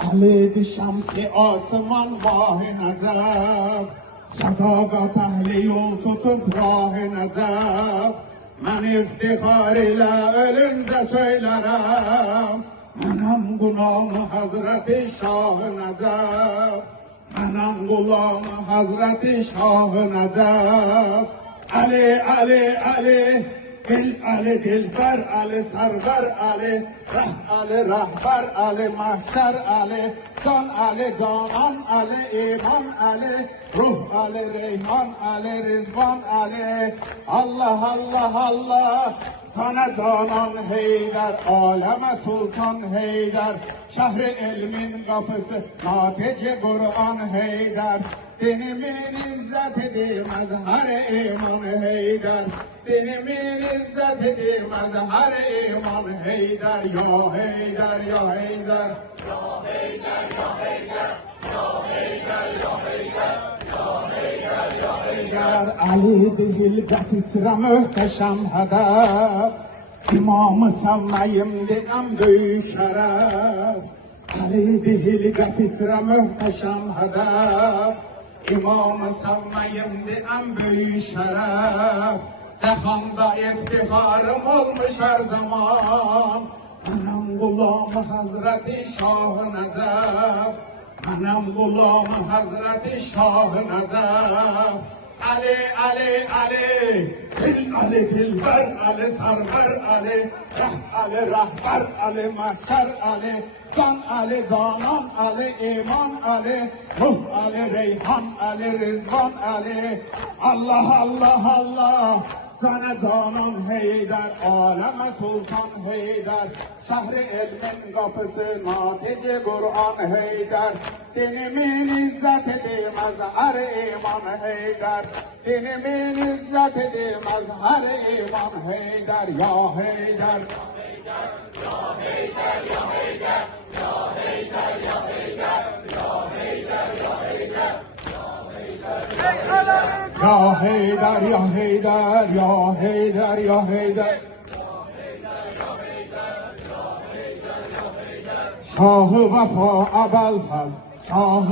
علی شمس آسمان ماه نجف صداقت اهل یوت tutup rah necef ben iftihar ile ölünce söylerim benim gulamı Hazreti Şah-ı Necef benim gulamı Hazreti Şah-ı Necef Ali Ali Ali Dil Ali Dilber Ali Sarvar Ali Rah Ali Rahber Ali Mahşer Ali Can Ali Canan Ali İman Ali Ruh Ali Reyhan Ali Rizvan Ali Allah Allah Allah sana canan Heydar aleme sultan Heydar şehri ilmin kapısı natece Kur'an Heydar dinimin izzeti mezhar iman Heydar dinimin izzeti mezhar iman Heydar ya Heydar ya Heydar ya Heydar ya Heydar ya Heydar ya Heydar ya Heydar ya Heydar Ali değil getitre muhteşem hedef İmamı sevmeyim diyem büyük şeref Ali değil getitre muhteşem hedef İmamı sevmeyim diyem büyük şeref Cehanda iftiharım olmuş her zaman benim gulamı Hazreti Şah-ı Necef benim gulamı Hazreti Şah-ı Necef Ali Ali Ali Dil Ali Dilber Ali Sarver Ali Rah Ali Rahber Ali Mahşer Ali Can Ali Canan Ali İman Ali Ruh Ali Reyhan Ali Rizvan Ali Allah Allah Allah sana canan Heydar aleme sultan Heydar şehri ilmin kapısı natece Kur'an Heydar dinimin izzeti mezhar iman Heydar dinimin izzeti mezhar iman Heydar ya Heydar ya Heydar ya Heydar ya Heydar ya Heydar ya Heydar ya Heydar ya Heydar ya Heydar ya Heydar ya Heydar Şahı Vefa Ebelfez Şahı